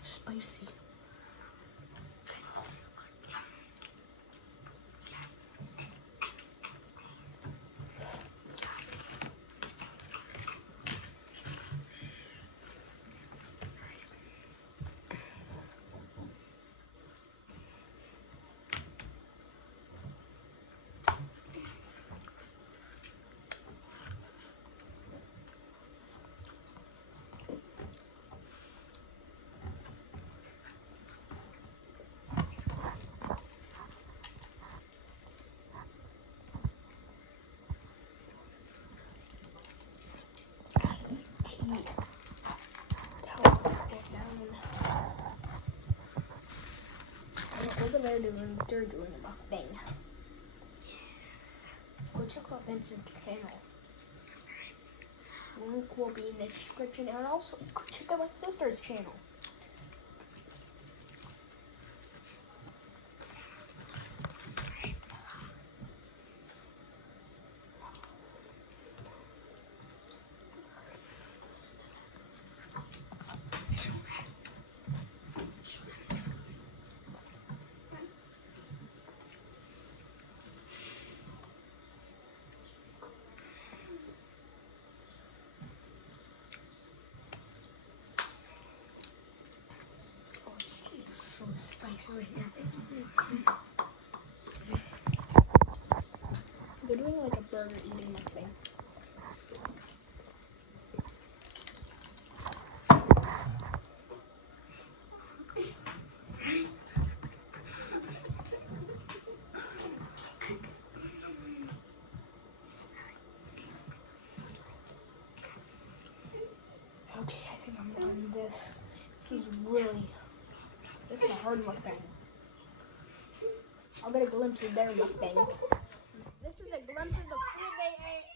spicy. They're doing a mukbang. Go check out Vincent's channel. Link will be in the description, and also go check out my sister's channel. Right now. They're doing like a burger eating mukbang. Okay, I think I'm done with this. This is a hard mukbang. I'll get a glimpse of their mukbang. This is a glimpse of the food they ate.